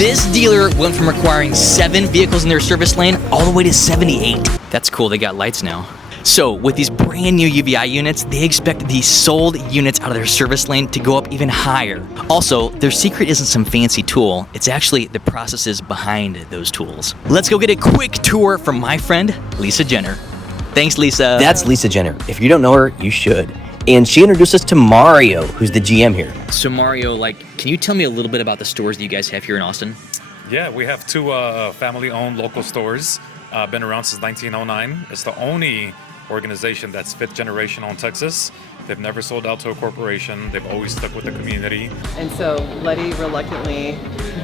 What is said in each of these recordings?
This dealer went from requiring 7 vehicles in their service lane all the way to 78. That's cool, they got lights now. So with these brand new UVI units, they expect the sold units out of their service lane to go up even higher. Also, their secret isn't some fancy tool, it's actually the processes behind those tools. Let's go get a quick tour from my friend, Lisa Jenner. Thanks, Lisa. That's Lisa Jenner. If you don't know her, you should. And she introduced us to Mario, who's the GM here. So Mario, can you tell me a little bit about the stores that you guys have here in Austin? Yeah, we have 2 family-owned local stores. Been around since 1909. It's the only organization that's 5th generation in Texas. They've never sold out to a corporation. They've always stuck with the community. And so Letty reluctantly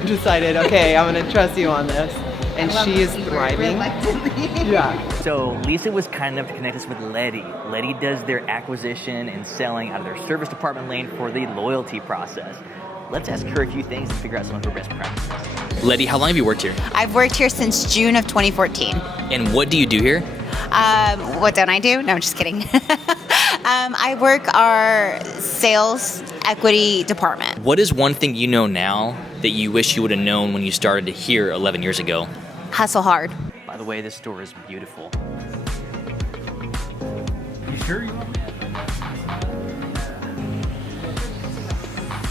decided, okay, I'm going to trust you on this. And she is thriving. Yeah. So Lisa was kind enough to connect us with Letty. Letty does their acquisition and selling out of their service department lane for the loyalty process. Let's ask her a few things and figure out some of her best practices. Letty, how long have you worked here? I've worked here since June of 2014. And what do you do here? What don't I do? No, I'm just kidding. I work our sales equity department. What is one thing you know now that you wish you would have known when you started here 11 years ago? Hustle hard. By the way, this store is beautiful. You sure you want?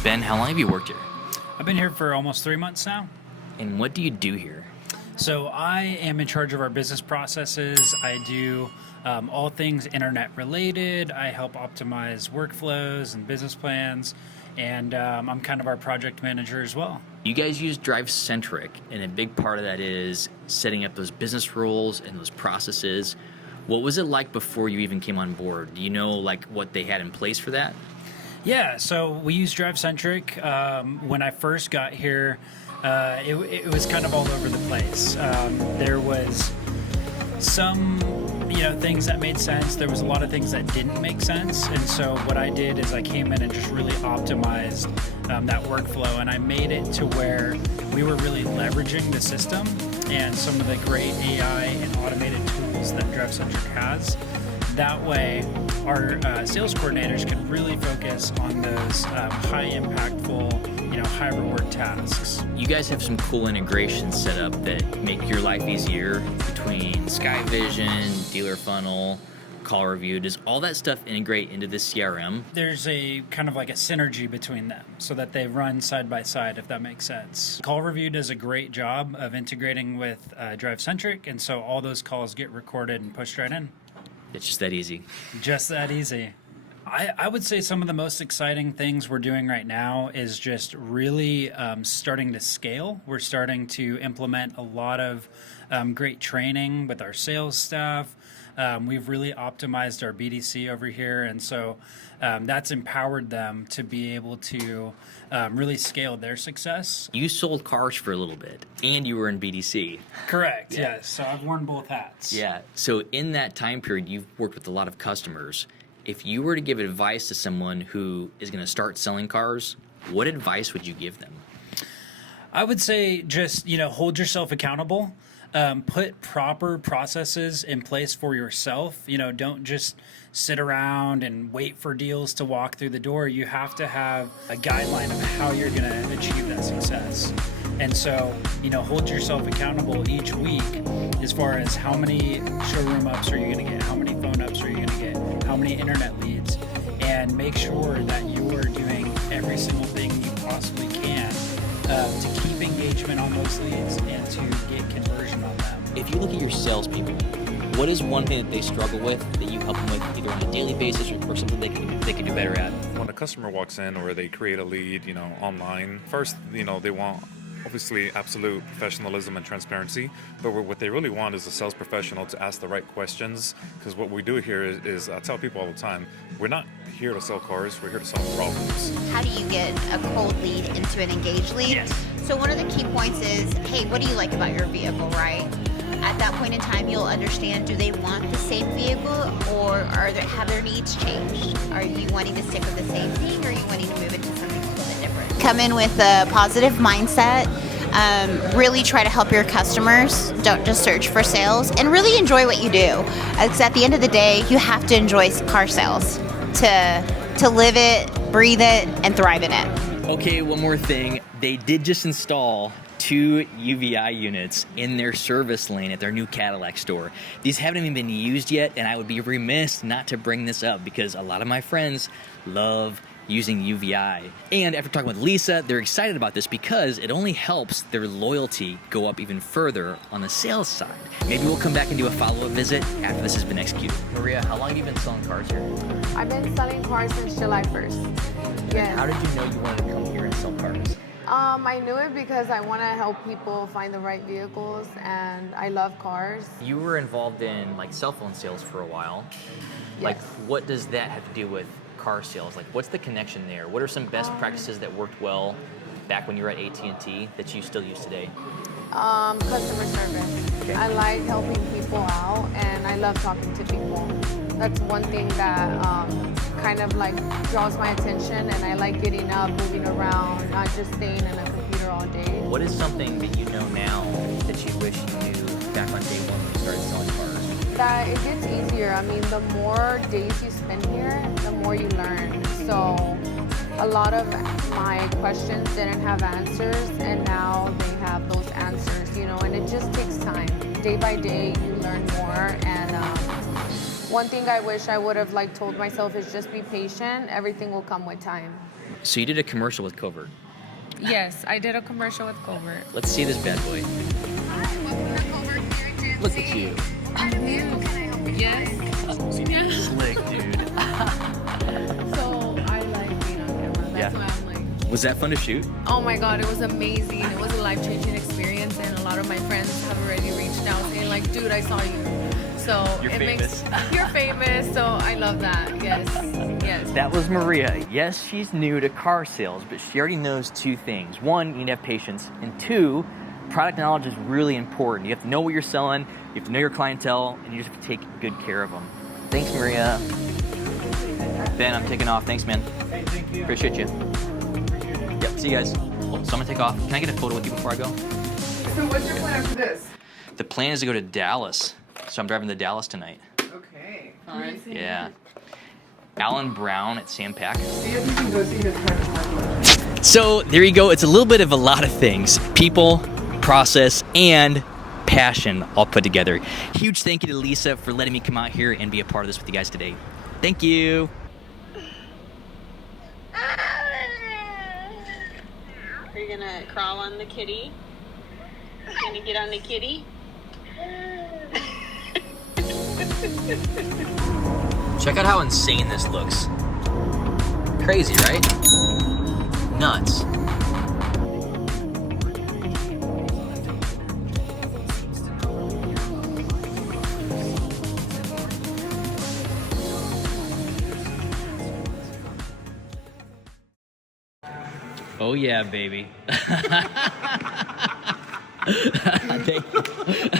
Ben, how long have you worked here? I've been here for almost 3 months now. And what do you do here? So I am in charge of our business processes. I do all things internet related. I help optimize workflows and business plans. And I'm kind of our project manager as well. You guys use Drive-Centric, and a big part of that is setting up those business rules and those processes. What was it like before you even came on board? Do you know what they had in place for that? Yeah, so we use Drive-Centric. When I first got here, it was kind of all over the place. There was some things that made sense. There was a lot of things that didn't make sense. And so what I did is I came in and just really optimized that workflow, and I made it to where we were really leveraging the system and some of the great AI and automated tools that Drive-Centric has. That way, our sales coordinators can really focus on those high impactful, high reward tasks. You guys have some cool integrations set up that make your life easier between SkyVision, Dealer Funnel, Call Review. Does all that stuff integrate into the CRM? There's a kind of like a synergy between them so that they run side by side, if that makes sense. Call Review does a great job of integrating with Drive-Centric, and so all those calls get recorded and pushed right in. It's just that easy. Just that easy. I would say some of the most exciting things we're doing right now is just really starting to scale. We're starting to implement a lot of great training with our sales staff. We've really optimized our BDC over here, and so that's empowered them to be able to really scale their success. You sold cars for a little bit, and you were in BDC. Correct, yeah. Yes. So I've worn both hats. Yeah. So in that time period, you've worked with a lot of customers. If you were to give advice to someone who is going to start selling cars, what advice would you give them? I would say just, hold yourself accountable. Put proper processes in place for yourself. Don't just sit around and wait for deals to walk through the door. You have to have a guideline of how you're going to achieve that success. And so, hold yourself accountable each week as far as how many showroom ups are you going to get, how many phone ups are you going to get, how many internet leads, and make sure that you are doing every single thing you possibly can to keep engagement on those leads and to get conversion on them. If you look at your salespeople, what is one thing that they struggle with that you help them with either on a daily basis or something they can do better at? When a customer walks in or they create a lead, online, first, they want obviously absolute professionalism and transparency, but what they really want is a sales professional to ask the right questions, because what we do here is I tell people all the time, we're not here to sell cars, we're here to solve problems. How do you get a cold lead into an engaged lead? Yes. So one of the key points is, hey, what do you like about your vehicle, right? At that point in time, you'll understand, do they want the same vehicle, or have their needs changed? Are you wanting to stick with the same thing, or are you wanting to move into something a little bit different? Come in with a positive mindset. Really try to help your customers. Don't just search for sales, and really enjoy what you do. Because at the end of the day, you have to enjoy car sales to live it, breathe it, and thrive in it. Okay, one more thing. They did just install 2 UVI units in their service lane at their new Cadillac store. These haven't even been used yet, and I would be remiss not to bring this up because a lot of my friends love using UVI. And after talking with Lisa, they're excited about this because it only helps their loyalty go up even further on the sales side. Maybe we'll come back and do a follow-up visit after this has been executed. Maria, how long have you been selling cars here? I've been selling cars since July 1st. Yes. How did you know you wanted to come here and sell cars? I knew it because I want to help people find the right vehicles, and I love cars. You were involved in like cell phone sales for a while. Like, Yes. what does that have to do with car sales? Like, what's the connection there? What are some best practices that worked well back when you were at AT&T that you still use today? Customer service. Okay. I like helping people out, and I love talking to people. That's one thing that kind of like draws my attention, and I like getting up, moving around, not just staying in a computer all day. What is something that you know now that you wish you knew back on day one when you started selling cars? That it gets easier. I mean, the more days you spend here, the more you learn. So a lot of my questions didn't have answers, and now they have those answers, you know, and it just takes time. Day by day, you learn more, and one thing I wish I would have like told myself is just be patient. Everything will come with time. So you did a commercial with Covert. Yes, I did a commercial with Covert. Let's see this bad boy. Look at you. Yes. Slick, dude. So I like being on camera. That's Yeah. why I'm like, Was that fun to shoot? oh my God, it was amazing. It was a life-changing experience, and a lot of my friends have already reached out saying like, dude, I saw you. So You're it famous. You're famous, so I love that. Yes, yes. That was Maria. Yes, she's new to car sales, but she already knows 2 things. 1, you need to have patience, and 2, product knowledge is really important. You have to know what you're selling, you have to know your clientele, and you just have to take good care of them. Thanks, Maria. Ben, I'm taking off. Thanks, man. Hey, thank you. Appreciate you. Yep, see you guys. Oh, so I'm gonna take off. Can I get a photo with you before I go? So what's your plan after this? The plan is to go to Dallas, so I'm driving to Dallas tonight. Okay, fine. Yeah. Alan Brown at Sampac. See if you can go see his private parking. So there you go. It's a little bit of a lot of things. People, process, and passion all put together. Huge thank you to Lisa for letting me come out here and be a part of this with you guys today. Thank you. Are you gonna crawl on the kitty? Gonna get on the kitty? Check out how insane this looks. Crazy, right? Nuts. Oh yeah, baby. Thank you.